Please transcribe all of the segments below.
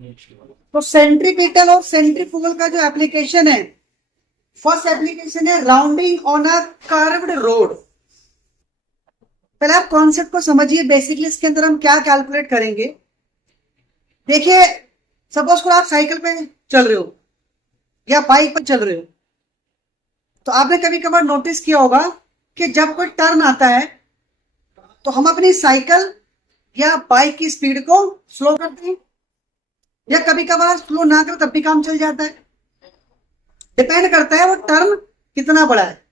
तो सेंट्रीपिटल और सेंट्रीफ्यूगल का जो एप्लीकेशन है, फर्स्ट एप्लीकेशन है rounding on a curved road. पहले आप कॉन्सेप्ट को समझिए। बेसिकली इसके अंदर हम क्या कैलकुलेट करेंगे। देखिए, सपोज को आप साइकिल पे चल रहे हो या बाइक पर चल रहे हो, तो आपने कभी कभार नोटिस किया होगा कि जब कोई टर्न आता है तो हम अपनी साइकिल या बाइक की स्पीड को स्लो करते हैं, या कभी कभार स्लो ना कर तब भी काम चल जाता है। डिपेंड करता है वो टर्न कितना बड़ा है।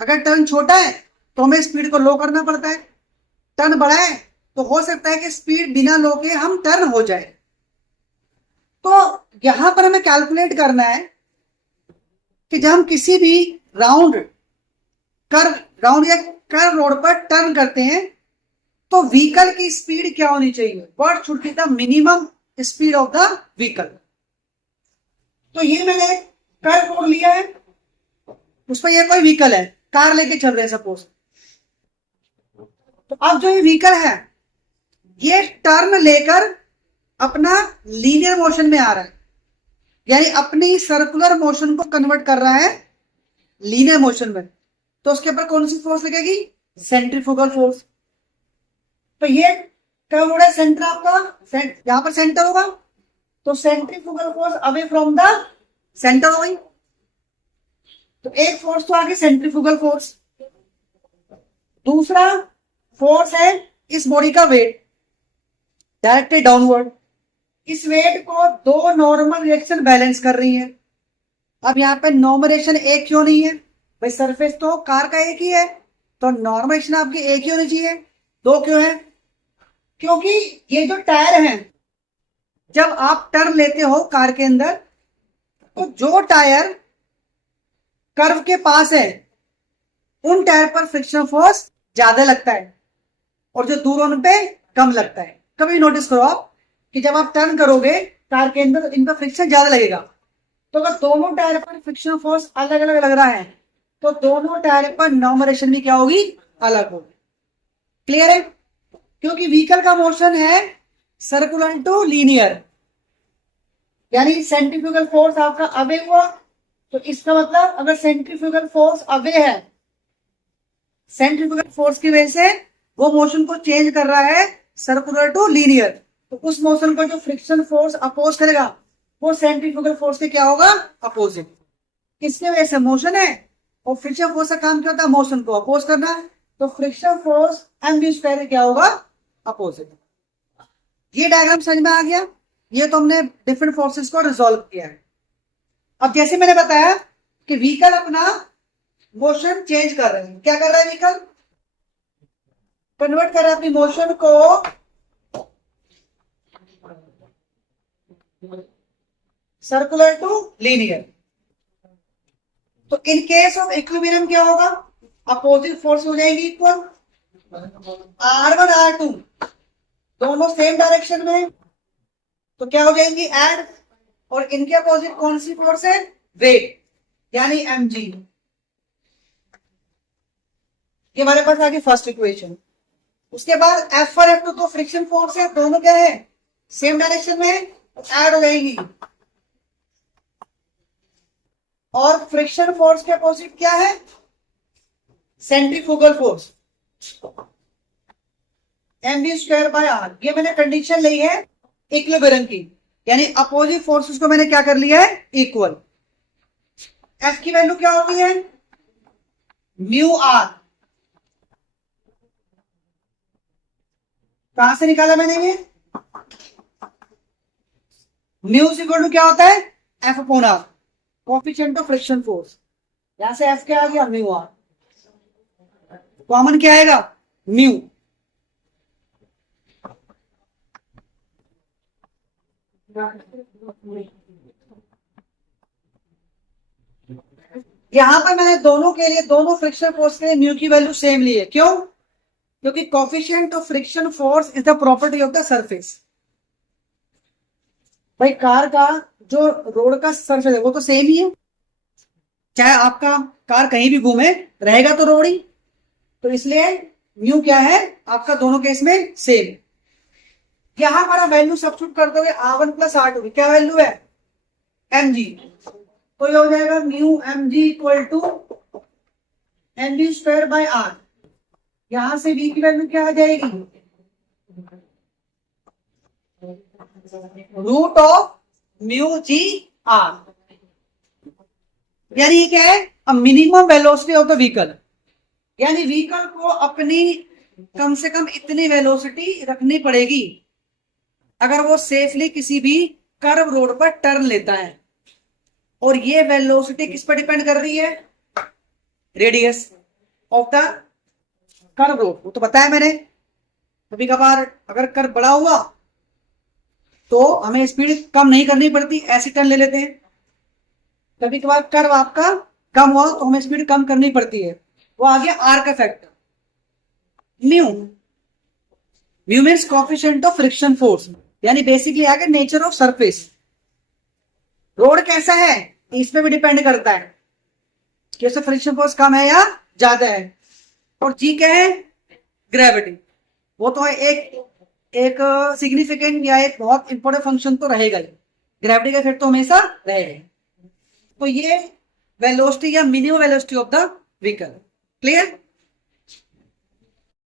अगर टर्न छोटा है तो हमें स्पीड को लो करना पड़ता है, टर्न बड़ा है तो हो सकता है कि स्पीड बिना लो के हम टर्न हो जाए। तो यहां पर हमें कैलकुलेट करना है कि जब हम किसी भी राउंड या कर्व रोड पर टर्न करते हैं तो व्हीकल की स्पीड क्या होनी चाहिए, what should be the minimum speed of the vehicle. तो ये मैंने कर्व रोड लिया है, उस पर ये कोई व्हीकल है, कार लेके चल रहे हैं सपोज। तो अब जो ये व्हीकल है ये टर्न लेकर अपना लीनियर मोशन में आ रहा है, यानी अपनी सर्कुलर मोशन को कन्वर्ट कर रहा है लीनियर मोशन में। तो उसके ऊपर कौन सी फोर्स लगेगी, सेंट्रीफ्यूगल फोर्स। तो ये कर्व रोड है, सेंटर आपका यहां पर सेंटर होगा, तो centrifugal force away from the centre हो गई। तो एक फोर्स तो आगे सेंट्रीफ्यूगल फोर्स, दूसरा फोर्स है इस बॉडी का वेट डायरेक्टेड डाउनवर्ड। इस वेट को दो नॉर्मल रिएक्शन बैलेंस कर रही है। अब यहाँ पे नॉर्मलेशन एक क्यों नहीं है भाई, सरफेस तो कार का एक ही है, तो नॉर्मलेशन आपकी एक ही होनी चाहिए, दो क्यों है, क्योंकि ये जो टायर हैं जब आप टर्न लेते हो कार के अंदर तो जो टायर कर्व के पास है उन टायर पर फ्रिक्शन फोर्स ज्यादा लगता है और जो दूर उन पे कम लगता है। कभी नोटिस करो आप कि जब आप टर्न करोगे कार के अंदर तो इन पर फ्रिक्शन ज्यादा लगेगा। तो अगर दोनों टायर पर फ्रिक्शन फोर्स अलग अलग लग रहा है तो दोनों टायर पर नॉर्मलेशन भी क्या होगी, अलग होगी। क्लियर है, क्योंकि व्हीकल का मोशन है सर्कुलर टू लीनियर, यानी सेंट्रीफ्यूगल फोर्स आपका अवे हुआ, तो इसका मतलब अगर सेंट्रीफ्यूगल फोर्स अवे है, सेंट्रीफ्यूगल फोर्स की वजह से वो मोशन को चेंज कर रहा है सर्कुलर टू लीनियर, तो उस मोशन को जो फ्रिक्शन फोर्स अपोज करेगा वो सेंट्रीफ्यूगल फोर्स के क्या होगा, अपोजिट। किसकी वजह से मोशन है, और फ्रिक्शन फोर्स का काम क्या होता है, मोशन को अपोज करना। तो फ्रिक्शन फोर्स mv स्क्वायर क्या होगा, अपोजिट। ये डायग्राम समझ में आ गया। ये तो हमने डिफरेंट फोर्सेस को रिजॉल्व किया है। अब जैसे मैंने बताया कि व्हीकल अपना मोशन चेंज कर रहे हैं, क्या कर रहा है व्हीकल, कन्वर्ट कर रहा है अपनी मोशन को सर्कुलर टू लीनियर। तो इन केस ऑफ इक्विलिब्रियम क्या होगा, अपोजिट फोर्स हो जाएगी इक्वल, R1 R2 दोनों सेम डायरेक्शन में, तो क्या हो जाएंगी ऐड, और इनके अपोजिट कौन सी फोर्स है, वेट, यानी mg। ये हमारे पास आ गई फर्स्ट इक्वेशन। उसके बाद F और F2 तो फ्रिक्शन फोर्स है, दोनों क्या है, सेम डायरेक्शन में, ऐड हो जाएंगी। और फ्रिक्शन फोर्स के अपोजिट क्या है, centrifugal force, mv square by r। ये मैंने कंडीशन ली है इक्विलिब्रियम की, यानी अपोजिट फोर्सेस को मैंने क्या कर लिया है, इक्वल। F की वैल्यू क्या होती है, म्यू r। कहां से निकाला मैंने ये, म्यू इक्वल टू क्या होता है, F upon r, coefficient of friction force. यहां से F क्या आ गया, म्यू r, कॉमन क्या आएगा, म्यू। यहां पर मैंने दोनों के लिए, दोनों फ्रिक्शन फोर्स के लिए म्यू की वैल्यू सेम ली है। क्यों, क्योंकि coefficient of friction force is the property of the surface. भाई कार का जो रोड का सरफेस है वो तो सेम ही है, चाहे आपका कार कहीं भी घूमे रहेगा तो रोड ही, तो इसलिए म्यू क्या है आपका दोनों केस में सेम। यहां हमारा वैल्यू सब्स्टिट्यूट कर दोगे R1 प्लस R2 क्या वैल्यू है mg, तो ये हो जाएगा mu mg equal to mg square by r। यहां से v की वैल्यू क्या आ जाएगी root of mu G R, यानी ये क्या है minimum velocity of the vehicle, यानी व्हीकल को अपनी कम से कम इतनी वेलोसिटी रखनी पड़ेगी अगर वो सेफली किसी भी कर्व रोड पर टर्न लेता है। और ये वेलोसिटी किस पर डिपेंड कर रही है radius of the curve road, वो तो बताया मैंने। कभी कभार अगर कर्व बड़ा हुआ तो हमें स्पीड कम नहीं करनी पड़ती, ऐसे टर्न ले लेते हैं। कभी कभार कर्व आपका कम हुआ तो हमें स्पीड कम करनी पड़ती है, वो आ गया आर का factor. Mu, mu means coefficient of friction force, यानी बेसिकली आ गया नेचर ऑफ सरफेस। रोड कैसा है इस पे भी डिपेंड करता है कि उससे फ्रिक्शन फोर्स कम है या ज्यादा है। और जी क्या है ग्रेविटी, वो तो एक सिग्निफिकेंट या एक बहुत इंपॉर्टेंट फंक्शन तो रहेगा ही, ग्रेविटी का इफेक्ट तो हमेशा रहेगा। तो ये वेलोसिटी या minimum velocity of the vehicle, clear.